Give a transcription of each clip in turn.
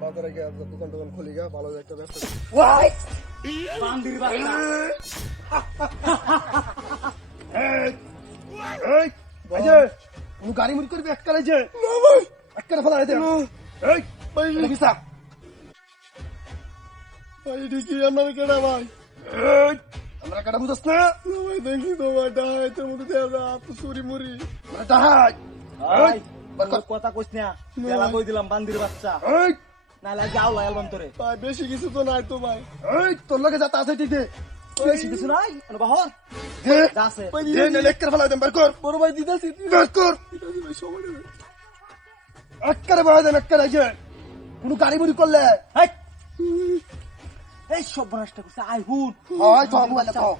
বাজারে গিয়ে দোকান টোকান খুলি গা, ভালো একটা ব্যবসা। বান্দির বাচ্চা। গাড়ি মুড়ি করবি এক কালে যে এক কালে ফেলা হয়েছে। ভাই ঠিকই আমার কেডা ভাই, আমরা কেডা বুঝাস না ভাই? দেখি তো ভাই ডাহাইতের মধ্যে চুরি মুড়ি ডাহাই কথা কইস না, তেলা কই দিলাম বান্দির বাচ্চা। নাহলে যাও লাই অ্যালবাম তোরে। ভাই বেশি কিছু তো নাই তো ভাই। তোর লগে যাতে আছে ঠিক দে, বেশি কিছু নাই বাহর দে আছে। দে না লেক করে ফেলা দেন, বার কর বড় ভাই দিদাসি, বার কর ভাই সময় নেই। একবারে বাড়া দেন, একবারে যে কোনো গাড়ি মুড়ি করলে হেই, এই সব বনাসটা করছে। আই হুন হয় তো মোবাইলটা তো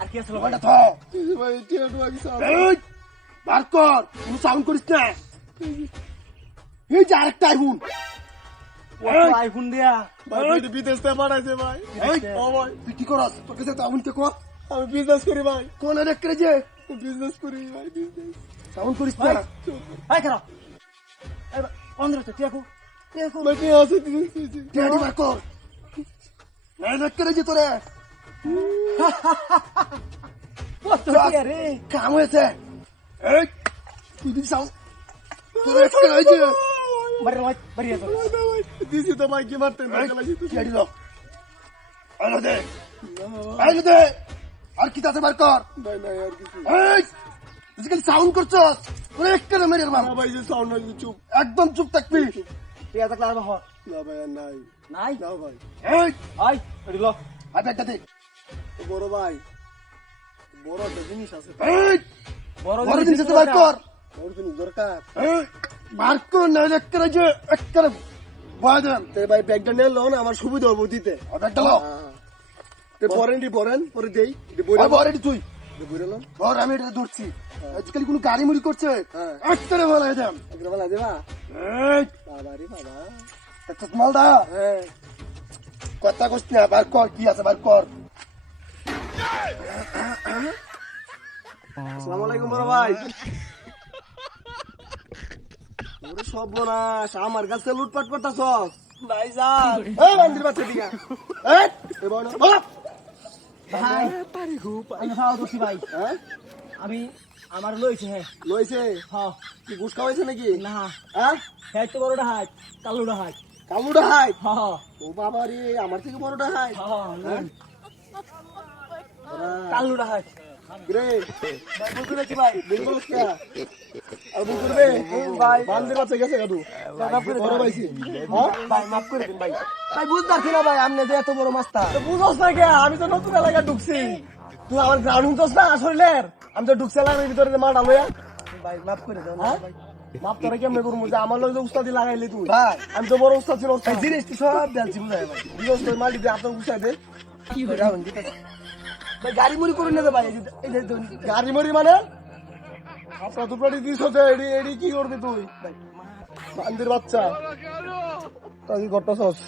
আর কি আছে মোবাইলটা তো ভাই টিয়াটো আগে সাউন্ড বার কর, কোনো সাউন্ড করিস না। এই যে আরেকটা আইফোন, আইফোন দিয়া ভাই বিদেশ থেকে পাঠাইছে ভাই। ও ভাই তুই কি করস? তোর কাছে তো আইফোন কে কর, আমি বিজনেস করি ভাই। কোন রে করে যে বিজনেস করি ভাই, বিজনেস সাউন্ড করিস না। এই খারাপ 15 টিয়াকু টিয়াকু ভাই কি আছে টিয়াটো বার কর না রে করে যে তোরে কত টিয়া রে। কাম হয়েছে। এই তুই দিস সাউন্ড তোরে করে যে বাড়ি ভাই বাড়ি তো দিছি তো ভাই কি মারতে না লাগি তুই ছেড়ে দাও। আলো দে আলো দে, আর কি তাতে বার কর ভাই। নাই আর কিছু। এই তুই কি সাউন্ড করছস? তোরে একটা মেরে মার ভাই, যে সাউন্ড হইছে চুপ, একদম চুপ থাকবি। টিয়া থাকলে আর বাহর না ভাই আর নাই নাই। না ভাই। এই আই এডি ল আই ব্যাগটা দে। বড় ভাই বড় একটা জিনিস আছে, বড় বড় জিনিস আছে, বার কর। বড় জিনিস দরকার, বার কর না একটা যে একটা বাদাম। তে ভাই ব্যাগটা নিয়ে লো না, আমার সুবিধা হবে দিতে। ব্যাগটা লো তে পরেনটি পরেন পরে দেই। পরেনটি তুই বুঝলাম ধর, আমি এটা ধরছি। আজকাল কোন গাড়ি মুড়ি করছে একটা বলা দেম, একটা বলা দেবা। এই বাবা রে বাবা, একটা মালদা কথা কইছ না, বার কর কি আছে বার কর। আসসালামু আলাইকুম বড় ভাই। ওরে সর্বনাশ, আমার কাছে লুটপাট করতাছস ভাইজান। এই বান্দির বাচ্চা দিগা। এই এ বড় বাপ ভাই আমি খাওয়া দছি ভাই। হ্যাঁ আমি আমার লইছে হ্যাঁ লইছে হ্যাঁ কি ঘুষ খাওয়াইছে নাকি? না হ্যাঁ হ্যাঁ তো বড়টা হাত কালুটা হাত। কামুডা হাই। হ্যাঁ ও বাবা রে, আমার থেকে বড়টা হাই। হ্যাঁ কালুটা হাত। রে ভাই বুঝতে নাকি ভাই বেঙ্গল কে আর বুঝতে রে ভাই বান্দির বাচ্চা গেছে গাদু বড় ভাইছি। হ্যাঁ ভাই মাফ করে দিন ভাই। ভাই বুঝতাছি না ভাই, আপনি যে এত বড় মাস্তা। তো বুঝোস না কে, আমি তো নতুন এলাকায় ঢুকছি। তুই আমার গ্রাউন্ড হুঁচোস না আসলে। আমি তো ঢুকছি এলাকার ভিতরে মাঠ আলোয়া। ভাই মাফ করে দাও না হ্যাঁ ভাই। মাপ তোরা কেমনে করবো যে আমার লোক উস্তাদি লাগাইলি তুই। ভাই আমি তো বড় উস্তাদ ছিল। এই জিনিস তো সব দেলছি বুঝাই ভাই, বুঝোস তো মাটি দিয়ে আপনার উঠাই দে। কি করে রাউন দিতে ভাই গাড়ি মুড়ি করে নেবে ভাই। এই যে গাড়ি মরি মানে আপনার দুপাটি দিস হচ্ছে এডি এডি কি করবি তুই? ভাই বান্দির বাচ্চা তুই করতেছস।